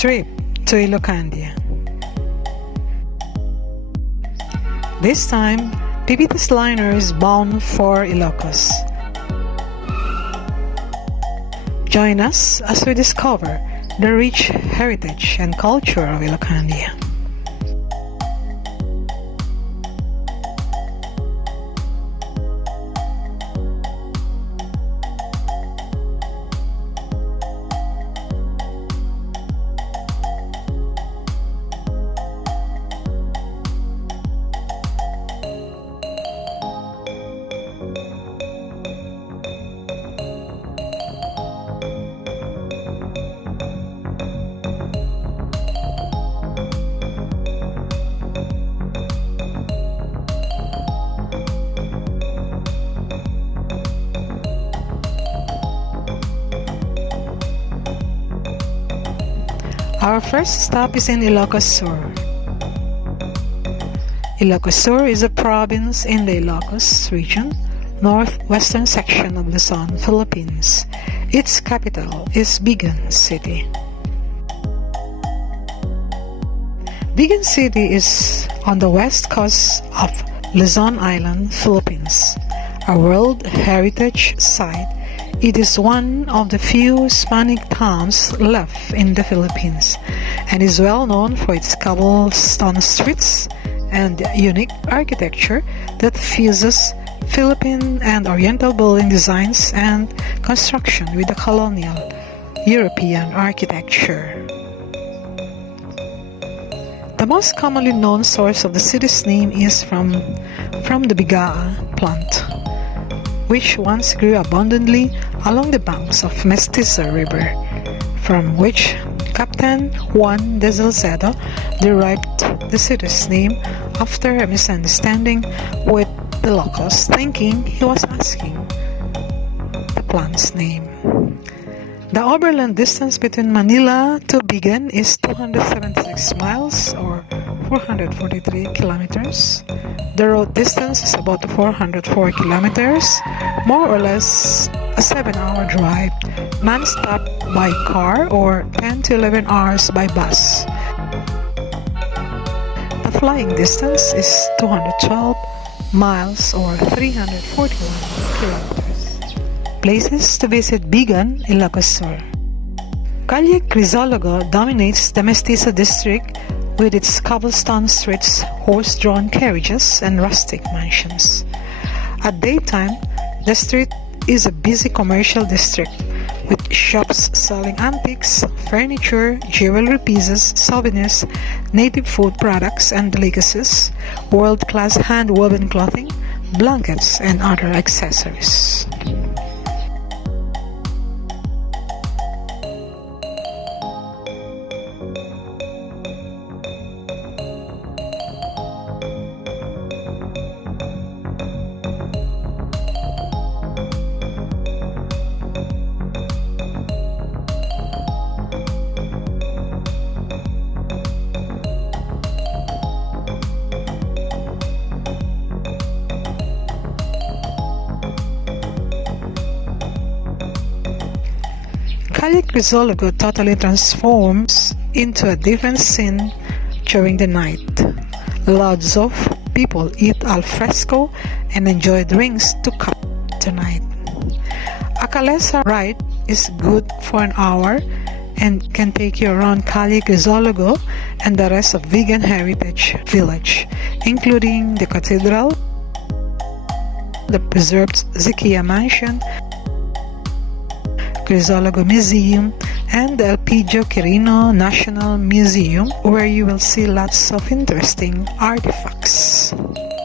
trip to Ilocandia. This time, PBT's liner is bound for Ilocos. Join us as we discover the rich heritage and culture of Ilocandia. Our first stop is in Ilocos Sur. Ilocos Sur is a province in the Ilocos region, northwestern section of Luzon, Philippines. Its capital is Vigan City. Vigan City is on the west coast of Luzon Island, Philippines, a World Heritage Site. It is one of the few Hispanic towns left in the Philippines and is well known for its cobblestone streets and unique architecture that fuses Philippine and Oriental building designs and construction with the colonial European architecture. The most commonly known source of the city's name is from the Vigan plant, which once grew abundantly along the banks of Mestizo River, from which Captain Juan de Salcedo derived the city's name after a misunderstanding with the locals, thinking he was asking the plant's name. The overland distance between Manila to Vigan is 276 miles or 443 kilometers. The road distance is about 404 kilometers, more or less a 7-hour drive, non-stop by car or 10 to 11 hours by bus. The flying distance is 212 miles or 341 kilometers. Places to visit: Vigan, Ilocos Sur. Calle Crisologo dominates the Mestizo district with its cobblestone streets, horse-drawn carriages, and rustic mansions. At daytime, the street is a busy commercial district with shops selling antiques, furniture, jewelry pieces, souvenirs, native food products and delicacies, world-class hand-woven clothing, blankets, and other accessories. Calle Crisologo totally transforms into a different scene during the night. Loads of people eat al fresco and enjoy drinks to cap the night. A calesa ride is good for an hour and can take you around Calle Crisologo and the rest of Vigan Heritage Village, including the cathedral, the preserved Zikia Mansion, Crisologo Museum, and the Elpidio Quirino National Museum, where you will see lots of interesting artifacts.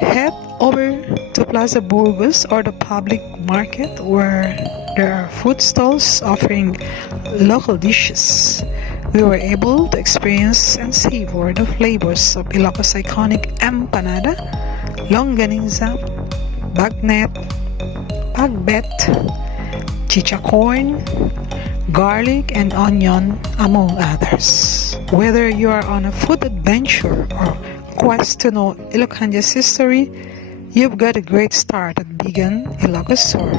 Head over to Plaza Burgos or the public market, where there are food stalls offering local dishes. We were able to experience and savor the flavors of Ilocos' iconic empanada, longaniza, bagnet, pagbet, chichacorn, garlic, and onion, among others. Whether you are on a food adventure or quest to know Ilocandia's history, you've got a great start at Vigan, Ilocos Sur,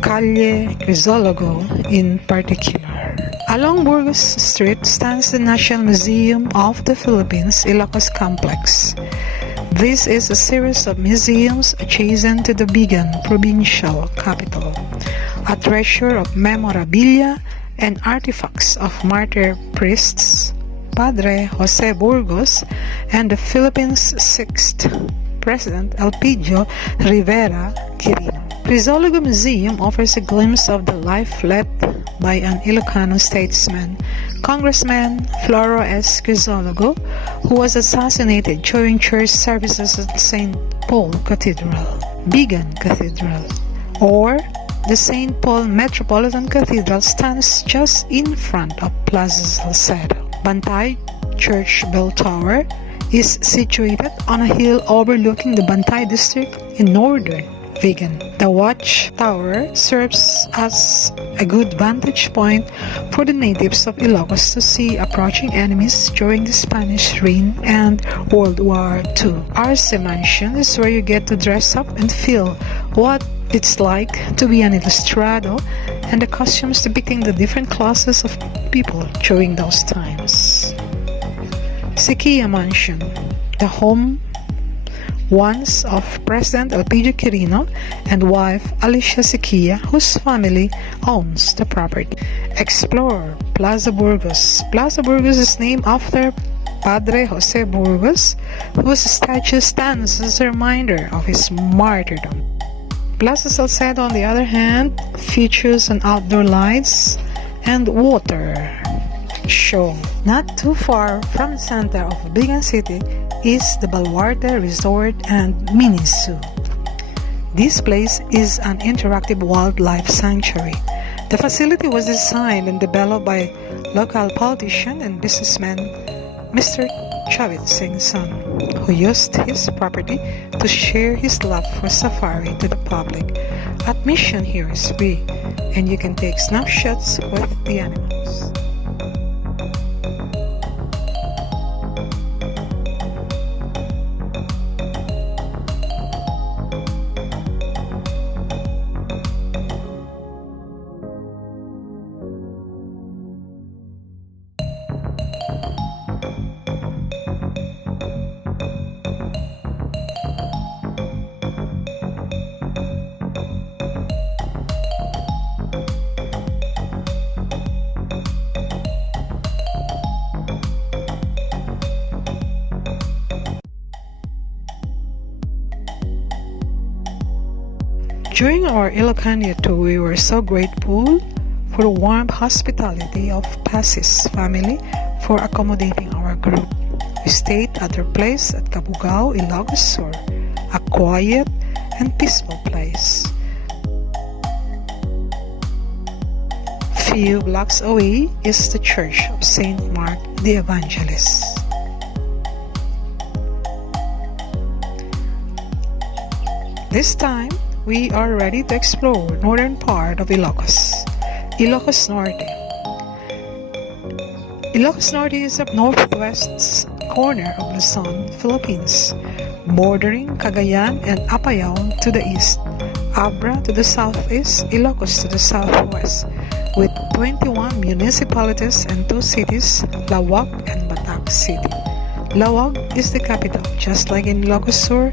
Calle Crisologo in particular. Along Burgos Street stands the National Museum of the Philippines, Ilocos Complex. This is a series of museums adjacent to the Vigan provincial capital, a treasure of memorabilia and artifacts of martyr priests, Padre Jose Burgos, and the Philippines' sixth President Elpidio Rivera Quirino. Crisologo Museum offers a glimpse of the life led by an Ilocano statesman, Congressman Floro S. Crisologo, who was assassinated during church services at St. Paul Cathedral, Vigan Cathedral, or the St. Paul Metropolitan Cathedral stands just in front of Plaza Salcedo. Bantay Church Bell Tower is situated on a hill overlooking the Bantay district in northern Vigan. The watchtower serves as a good vantage point for the natives of Ilocos to see approaching enemies during the Spanish reign and World War II. Arce Mansion is where you get to dress up and feel what it's like to be an ilustrado, and the costumes depicting the different classes of people during those times. Sequia Mansion, the home once of President Elpidio Quirino and wife Alicia Sequia, whose family owns the property. Explore Plaza Burgos. Plaza Burgos is named after Padre Jose Burgos, whose statue stands as a reminder of his martyrdom. Plaza Salcedo, on the other hand, features an outdoor lights and water show. Not too far from the center of Vigan City is the Baluarta Resort and Mini Zoo. This place is an interactive wildlife sanctuary. The facility was designed and developed by local politician and businessman Mr. Chavit Singh's son, who used his property to share his love for safari to the public. Admission here is free, and you can take snapshots with the animals. During our Ilocandia tour, we were so grateful for the warm hospitality of Pasis family for accommodating our group. We stayed at their place at Cabugao, Ilocos Sur, a quiet and peaceful place. Few blocks away is the Church of Saint Mark the Evangelist. This time, we are ready to explore northern part of Ilocos, Ilocos Norte. Ilocos Norte is the northwest corner of Luzon, Philippines, bordering Cagayan and Apayao to the east, Abra to the southeast, Ilocos to the southwest, with 21 municipalities and 2 cities, Lawag and Batak City. Lawag is the capital. Just like in Ilocos Sur,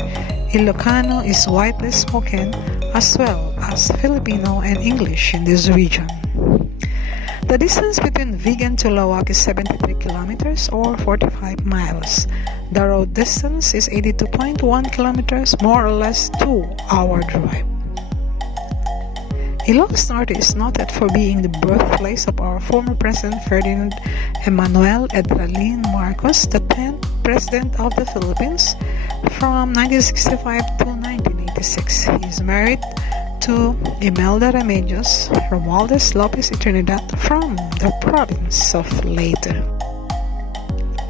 Ilocano is widely spoken as well as Filipino and English in this region. The distance between Vigan to Lawag is 73 kilometers or 45 miles. The road distance is 82.1 kilometers, more or less 2-hour drive. Ilocos Norte is noted for being the birthplace of our former President Ferdinand Emmanuel Edralin Marcos, the 10th President of the Philippines from 1965 to 1986. He is married to Imelda Remedios Romualdez Lopez y Trinidad from the province of Leyte.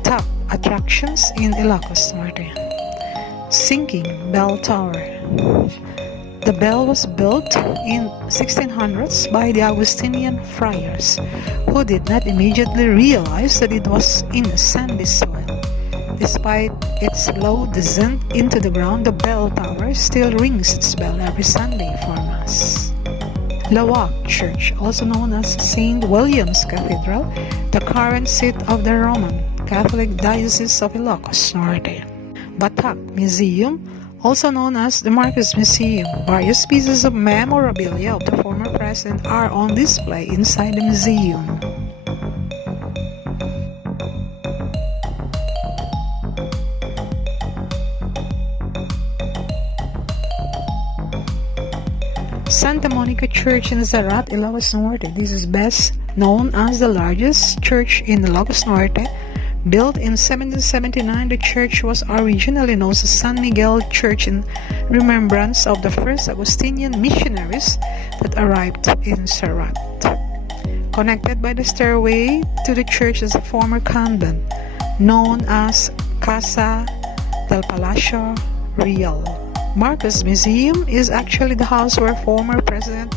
Top attractions in Ilocos Norte. Sinking Bell Tower. The bell was built in 1600s by the Augustinian friars, who did not immediately realize that it was in sandy soil. Despite its low descent into the ground, the bell tower still rings its bell every Sunday for Mass. Lawak Church, also known as St. William's Cathedral, the current seat of the Roman Catholic Diocese of Ilocos Norte. Batak Museum, also known as the Marcos Museum. Various pieces of memorabilia of the former president are on display inside the museum. Santa Monica Church in Zarat, Ilocos Norte. This is best known as the largest church in Ilocos Norte. Built in 1779, the church was originally known as San Miguel Church in remembrance of the first Augustinian missionaries that arrived in Zarat. Connected by the stairway to the church is a former convent known as Casa del Palacio Real. Marcos Museum is actually the house where former President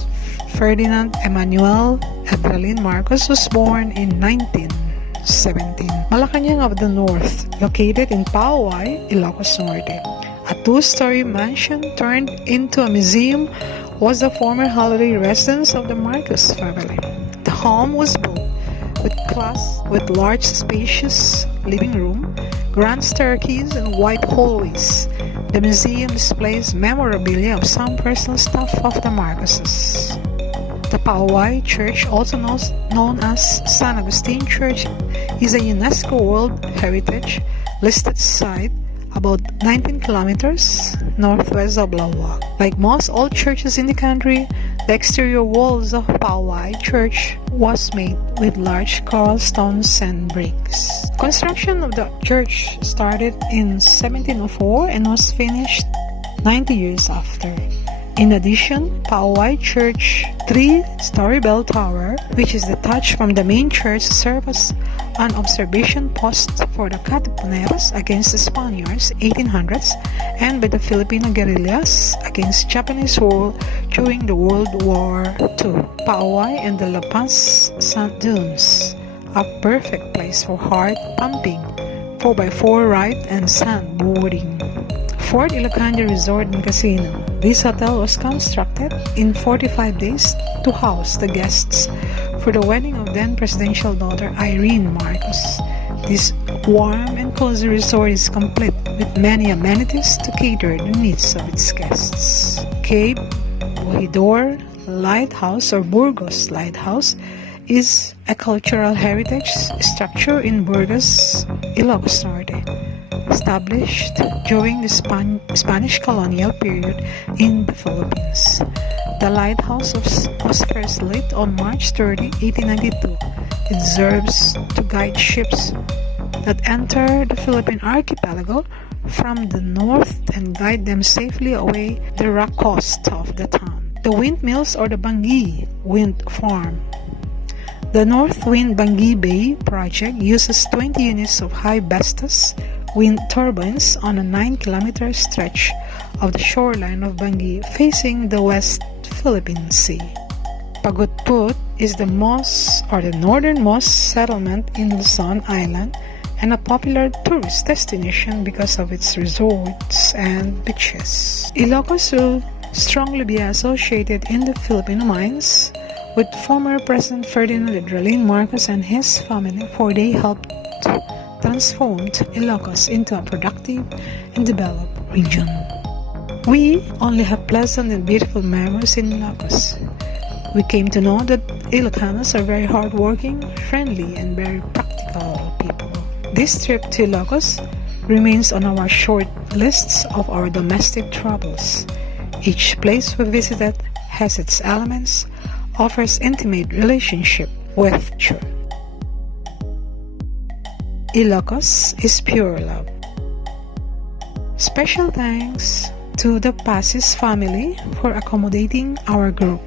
Ferdinand Emmanuel Edralin Marcos was born in 1917. Malacanang of the North, located in Pauay, Ilocos Norte. A two-story mansion turned into a museum was the former holiday residence of the Marcos family. The home was built with large spacious living room, grand staircase, and wide hallways. The museum displays memorabilia of some personal stuff of the Marcoses. The Pauay Church, also known as San Agustin Church, is a UNESCO World Heritage listed site about 19 kilometers northwest of Laoag. Like most old churches in the country, the exterior walls of Pauay Church was made with large coral stones and bricks. Construction of the church started in 1704 and was finished 90 years after. In addition, Pauay Church 3-story bell tower, which is detached from the main church, serves as an observation post for the Katipuneros against the Spaniards 1800s and by the Filipino guerrillas against Japanese rule during the World War II. Pauay and the La Paz Sand Dunes, a perfect place for hard pumping, 4x4 ride and sandboarding. Fort Ilocandia Resort and Casino. This hotel was constructed in 45 days to house the guests for the wedding of then presidential daughter Irene Marcos. This warm and cozy resort is complete with many amenities to cater the needs of its guests. Cape Bojidor Lighthouse or Burgos Lighthouse is a cultural heritage structure in Burgos, Ilocos Norte, established during the Spanish colonial period in the Philippines. The lighthouse was first lit on March 30, 1892. It serves to guide ships that enter the Philippine archipelago from the north and guide them safely away the rock coast of the town. The windmills or the Bangi Wind Farm. The North Wind Bangi Bay project uses 20 units of high-bastas wind turbines on a 9-kilometer stretch of the shoreline of Bangi facing the West Philippine Sea. Pagutput is the northernmost settlement in Luzon Island and a popular tourist destination because of its resorts and beaches. Ilocos will strongly be associated in the Philippine minds with former President Ferdinand Emmanuel Marcos and his family, for they helped transformed Ilocos into a productive and developed region. We only have pleasant and beautiful memories in Ilocos. We came to know that Ilocanos are very hardworking, friendly, and very practical people. This trip to Ilocos remains on our short lists of our domestic travels. Each place we visited has its elements, offers intimate relationship with nature. Ilocos is pure love. Special thanks to the Pasis family for accommodating our group.